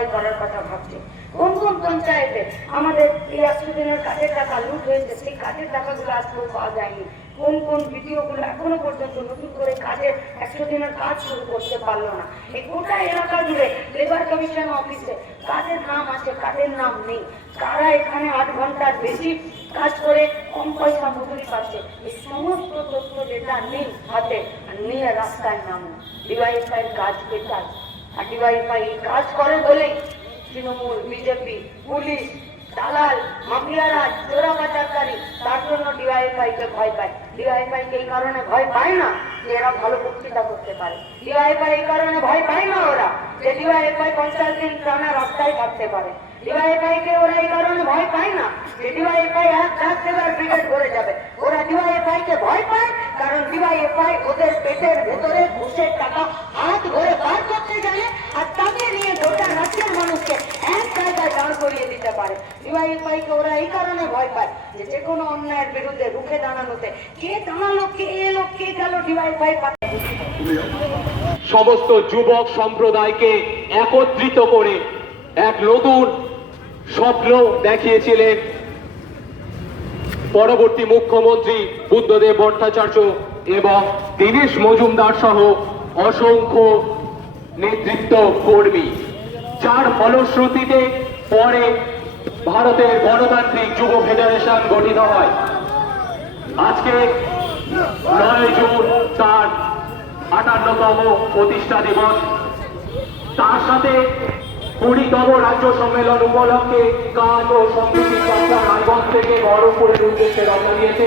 লড়াই করার কথা ভাবছে। কোন কোন পঞ্চায়েতে আমাদের এই একশো দিনের কাজের টাকা লুট হয়েছে, সেই কাজের টাকাগুলো আজকেও পাওয়া যায়নি। কোন কোন ভিডিওগুলো এখনও পর্যন্ত নতুন করে কাজের একশো দিনের কাজ শুরু করতে পারল না। এই গোটা এলাকা জুড়ে লেবার কমিশন অফিসে কাজের নাম আছে কাজের নাম নেই? কারা এখানে আট ঘণ্টার বেশি কাজ করে, কম পয়সা মজুরি পাচ্ছে? এই সমস্ত তথ্য যেটা নেই হাতে নিয়ে রাস্তায় নামো। ডিওয়াইফাই কাজ বেকার ডিওয়াইফাই এই কাজ করে বলেই তৃণমূল, বিজেপি, পুলিশ, দালাল মাফিয়ারা চোরা পাচারকারী, তার জন্য ডিওয়াইফাই কে ভয় পায়। ডিওয়াইফাই কে এই কারণে ভয় পায় না যে এরা ভালো বক্তৃতা করতে পারে। ডিওয়াইফাই এই কারণে ভয় পায় না ওরা যে ডিওয়াইফাই পঞ্চাশ দিন টানা রাস্তায় থাকতে পারে। ডিওয়াইফাই কে ওরা এই কারণে ভয় পায় না যে ডিওয়াইফাই এক লাখ টাকার ব্রিগেড করে যাবে। ওরা ডিওয়াইফাই কে ভয় পায় কারণ ডিওয়াইফাই ওদের পেটের ভেতরে ঘুষের টাকা হাত ধরে বার করতে জানে আর তাকে নিয়ে গোটা রাজ্যের মানুষকে এক জায়গায় দাঁড় করিয়ে দিতে পারে ডিওয়াইফাইকে ওরা এই কারণে ভয় পায় যে যে কোনো অন্যায়ের বিরুদ্ধে রুখে দাঁড়ানোতে। কে দাঁড়াল, কে এলো, কে গেল ডিওয়াইফাই সমস্ত যুবক সম্প্রদায়কে একত্রিত করে এক নতুন স্বপ্ন দেখিয়েছিলেন পরবর্তী মুখ্যমন্ত্রী বুদ্ধদেব ভট্টাচার্য এবং দীনেশ মজুমদার সহ অসংখ্য নেতৃত্ব কর্মী। যার ফলশ্রুতিতে পরে ভারতের গণতান্ত্রিক যুব ফেডারেশন গঠিত হয়। আজকে নয় জুন তার আটান্নতম প্রতিষ্ঠা দিবস। তার সাথে কুড়িতম রাজ্য সম্মেলন উপলক্ষে কাজ ও সংস্কৃতি চর্চা রায়গঞ্জ থেকে বহরমপুরের উদ্দেশ্যে রওনা দিয়েছে।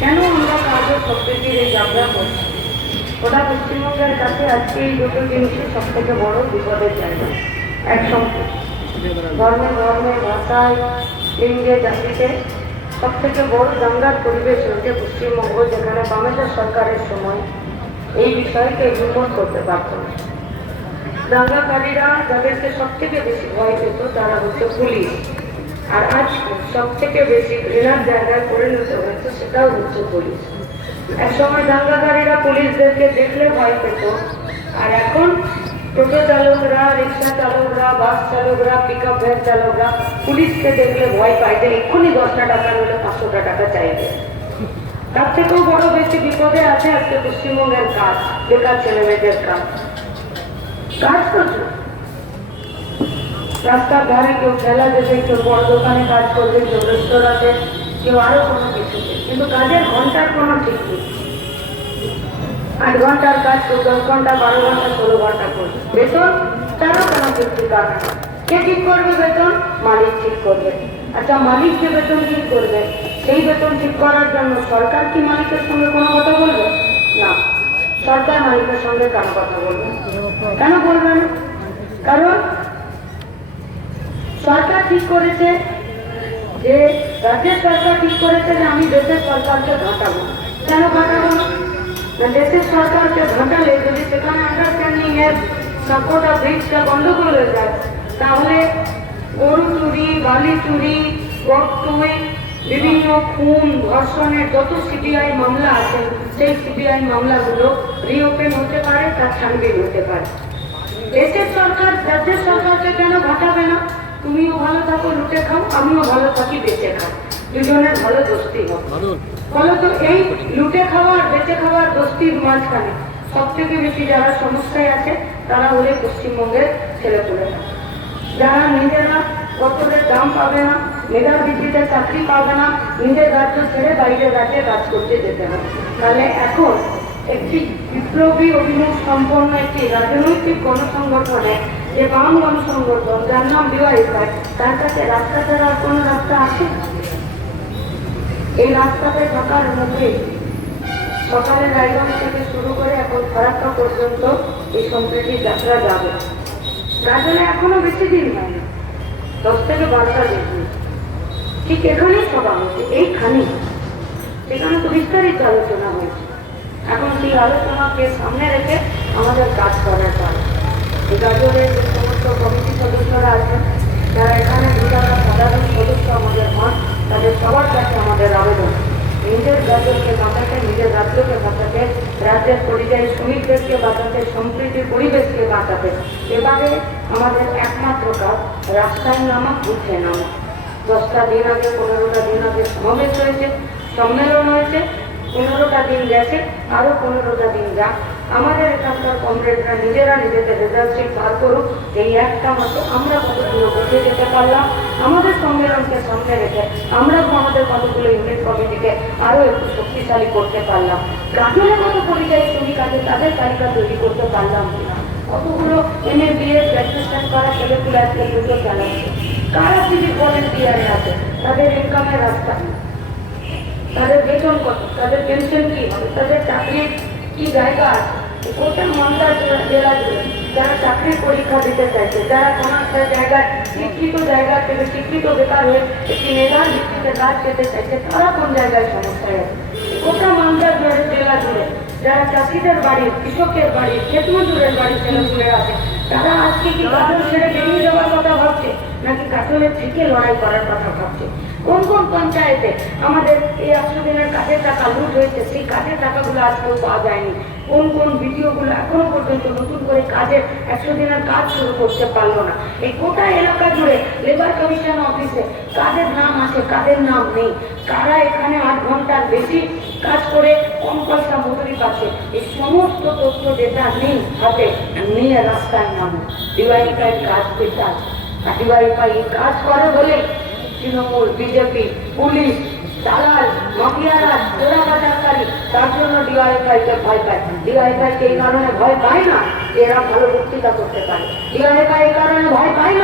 কেন আমরা কাজের প্রকৃতির এই যাত্রা করছি? ওটা পশ্চিমবঙ্গের কাছে আজকে এই দুটো জিনিসই সব থেকে বড় বিপদের জায়গা। একসঙ্গে। ধর্মে ধর্মে ভাষায় লিঙ্গে জাতিতে সব থেকে বড় দাঙ্গার পরিবেশ হচ্ছে পশ্চিমবঙ্গ, যেখানে বামেশ্বর সরকারের সময় এই বিষয়কে ইগনোর করতে পারত না। দাঙ্গাকারীরা যাদেরকে সব থেকে বেশি ভয় পেত, তারা হচ্ছে পুলিশ। আর আজ সব থেকে বেশি ঘৃণার জায়গায় পরিণত হয়েছে সেটাও হচ্ছে পুলিশ। এক সময় দাঙ্গাকারীরা পুলিশদেরকে দেখলে ভয় পেত, আর এখন টোটো চালকরা রিক্সা চালকরা বাস চালকরা পিক আপ ভ্যান চালকরা পুলিশকে দেখলে ভয় পায় যে এক্ষুনি দশটা টাকা নিলে পাঁচশোটা টাকা চাইবে। তার থেকেও বড় বেশি বিপদে আছে আজকে পশ্চিমবঙ্গের কাজ, বেকার ছেলে মেয়েদের কাজ। কাজ করছে রাস্তার ধারে কেউ খেলা দেবে, কেউ বড় দোকানে কাজ করবে, কেউ রেস্তোরাঁতে কেউ আরও কোনো কিছুতে। কিন্তু কাজের ঘণ্টার কোনো ঠিক নেই। আট ঘণ্টার কাজ কেউ দশ ঘণ্টা, বারো ঘণ্টা, ষোলো ঘণ্টা করবে। বেতন তারও কোনো চুক্তি কাজ কে ঠিক করবে বেতন? মালিক ঠিক করবে। আচ্ছা মালিক যে বেতন ঠিক করবে, সেই বেতন ঠিক করার জন্য সরকার কি মালিকের সঙ্গে কোনো কথা বলবে? না। সরকার মালিকের সঙ্গে কেন কথা বলবে কেন বলবে না? কারণ সরকার ঠিক করেছে যে, রাজ্যের সরকার ঠিক করেছে যে আমি দেশের সরকারকে ঘাটাবো কেন ঘাটাবো দেশের সরকারকে ঘাটালে যদি সেখানে আন্ডারস্ট্যান্ডিং এর ব্রিজটা গন্ডগোল হয়ে যায় তাহলে গরু চুরি বালি চুরি বিভিন্ন খুন মামলা আছে সেই মামলাগুলো রিওপেন হতে পারে তার পারে দেশের সরকার সরকারকে কেন না তুমিও ভালো থাকো লুটে খাও আমিও ভালো থাকি বেঁচে খাও দুজনের ভালো দোস্তি হোক বলো তো এই লুটে খাওয়া আর বেঁচে খাওয়ার দোস্তির মাঝখানে সব থেকে বেশি যারা সমস্যায় আছে তারা হলে পশ্চিমবঙ্গের ছেলেপুলেরা। যারা নিজেরা বছরের দাম পাবে না মেধা ভিত্তিতে চাকরি পাবে না নিজের রাজ্য ছেড়ে বাইরের রাজ্যে কাজ করতে যেতে হবে। তাহলে এখন একটি বিপ্লবী অভিনব সম্পন্ন একটি রাজনৈতিক গণসংগঠনে যে বাম গণসংগঠন যার নাম ডিওয়াইফাই তার কাছে রাস্তা ছাড়া আর কোনো রাস্তা আছে? এই রাস্তাতে থাকার মধ্যে সকালে রায়গঞ্জ থেকে শুরু করে এখন ফরাক্কা পর্যন্ত এই সম্প্রীতি যাত্রা যাবে। গাজনে এখনও বেশি দিন হয় না, দশ থেকে বারোটা দিন ঠিক এখানেই সভা হয়েছে এইখানেই। সেখানে তো বিস্তারিত আলোচনা হয়েছে। এখন সেই আলোচনাকে সামনে রেখে আমাদের কাজ করার কাজ এই গাজরের যে সমস্ত কমিটি সদস্যরা আছেন, যারা এখানে যারা সাধারণ সদস্য আমাদের হন তাদের সবার কাছে আমাদের আবেদন। নিজের রাজ্যকে বাঁচাতে, নিজের রাজ্যকে বাঁচাতে, রাজ্যের পরিযায়ী শ্রমিকদেরকে বাঁচাতে, সম্প্রীতির পরিবেশকে বাঁচাতে। এবারে আমাদের একমাত্র কাজ, রাস্তায় নামা উঠে নামা। দশটা দিন আগে, পনেরোটা দিন আগে সমাবেশ হয়েছে, সম্মেলন হয়েছে, পনেরোটা দিন গেছে আরও পনেরোটা দিন যাক। আমাদের এখানকার কমরেডরা নিজেরা নিজেদের রেজাল্ট শিট বার করুক, এই একটা মতো আমরা কতগুলো বুঝে যেতে পারলাম, আমাদের সম্মেলনকে সামনে রেখে আমরা আমাদের কতগুলো ইউনিট কমিটিকে আরও একটু শক্তিশালী করতে পারলাম। গাজনের মতো পরিযায়ী শ্রমিক আছে তাদের তালিকা তৈরি করতে পারলাম কতগুলো এম এ বিএড গ্র্যাজুয়েশন করা ছেলেগুলো আজকে দুটো চালাচ্ছে কারা সিভিক ভলেন্টিয়ারে আছে? তাদের ইনকামের রাস্তা তাদের বেতন কত? তাদের পেনশন কি হবে? তাদের চাকরির কি জায়গা আছে? গোটা মালদা জেলা- যারা চাকরির পরীক্ষা দিতে চাইছে, যারা কোনো একটা জায়গায় শিক্ষিত জায়গা থেকে শিক্ষিত বেকার হয়ে একটি মেধার ভিত্তিতে কাজ পেতে চাইছে, তারা কোন জায়গায় সমস্যায় আছে? গোটা মালদা জেলা জুড়ে। যারা চাষিদের বাড়ি, কৃষকের বাড়ি, ক্ষেত মজুরের বাড়ি ছেলেপুলে আছে। তারা আজকে কি কাজল ছেড়ে বেরিয়ে যাওয়ার কথা ভাবছে? নাকি কাজলের থেকে লড়াই করার কথা ভাবছে? কোন কোন পঞ্চায়েতে আমাদের এই একশো দিনের কাজের টাকা লুট হয়েছে, সেই কাজের টাকাগুলো আজকেও পাওয়া যায়নি। কোন কোন ভিডিওগুলো এখনও পর্যন্ত নতুন করে কাজের একশো দিনের কাজ শুরু করতে পারল না। এই গোটা এলাকা জুড়ে লেবার কমিশন অফিসে কাদের নাম আছে, কাদের নাম নেই? কারা এখানে আট ঘণ্টার বেশি কাজ করে কম পয়সা মজুরি পাচ্ছে? এই সমস্ত তথ্য ডেটা নেই হাতে নিয়ে রাস্তায় নামো। ডিওয়াইফাই কাজ পেতে আছে ডিওয়াইফাই কাজ করে বলে তৃণমূল বিজেপি পুলিশ ভয় পায়। না ভয় ওরা ভয় পায়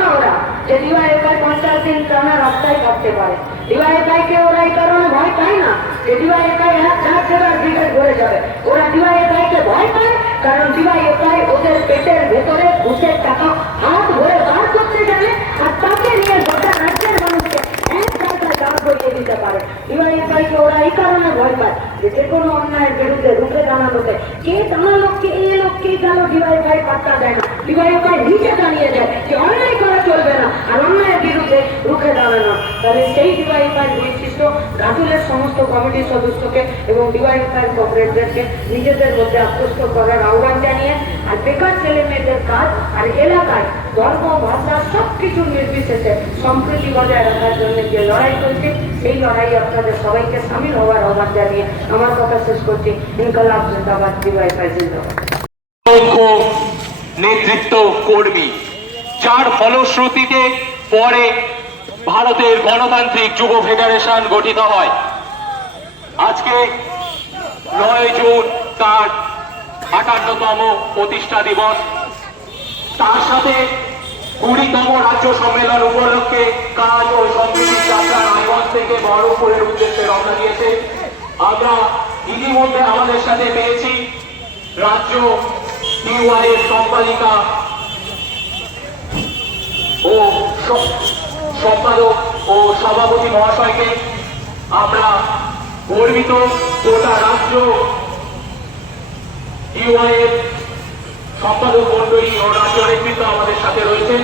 ওরা ডিওয়াইফাইকে ভয় পায় কারণ ডিওয়াইফাই ওদের পেটের ভেতরে ঘুষের টাকা হাত ভরে বার আর তাকে নিয়ে গোটা রাজ্যের মানুষকে এক জায়গায় দাঁড় করিয়ে দিতে পারে। ডিওয়াইফাইকে ওরা এই কারণে ভয় পায় যে যে কোনো অন্যায়ের বিরুদ্ধে রুখে দাঁড়ানোতে। কে দাঁড়াল, কে এলো, কে গেল ডিওয়াইফাই পাত্তা দেয় না। ডিওয়াইফাই নিজে দাঁড়িয়ে দেয় যে অন্যায় করা চলবে না আর অন্যায়ের বিরুদ্ধে রুখে দাঁড়ানো তাহলে সেই ডিওয়াইফাই বৈশিষ্ট্য গাজুলের সমস্ত কমিটির সদস্যকে এবং ডিওয়াইফাই কর্পোরেটদেরকে নিজেদের মধ্যে আত্মস্থ করার আহ্বান জানিয়ে আর বেকার ছেলে মেয়েদের কাজ আর এলাকায় ধর্ম ভাষা সব কিছু নির্বিশেষে সম্প্রীতি বজায় রাখার জন্য যে লড়াই করছে সেই লড়াই আপনাদের সবাইকে সামিল হওয়ার আহ্বান জানিয়ে আমার কথা শেষ করছি। ইনকালাব জিন্দাবাদ ডিওয়াইফাই জিন্দাবাদ। নেতৃত্ব কর্মী, যার ফলশ্রুতিতে পরে ভারতের গণতান্ত্রিক যুব ফেডারেশন গঠিত হয়। আজকে নয় জুন তার আটান্নতম প্রতিষ্ঠা দিবস। তার সাথে কুড়িতম রাজ্য সম্মেলন উপলক্ষে কাজ ও সম্প্রীতি যাত্রা রায়গঞ্জ থেকে বহরমপুরের উদ্দেশ্যে রওনা দিয়েছে। আমরা ইতিমধ্যে আমাদের সাথে পেয়েছি রাজ্য ডিওয়াইয়ের সম্পাদিকা ও সম্পাদক ও সভাপতি মহাশয়কে। আমরা গর্বিত গোটা রাজ্য ডিওয়াইয়ের সম্পাদক মন্ডলী ও রাজ্য নেতৃত্ব আমাদের সাথে রয়েছে।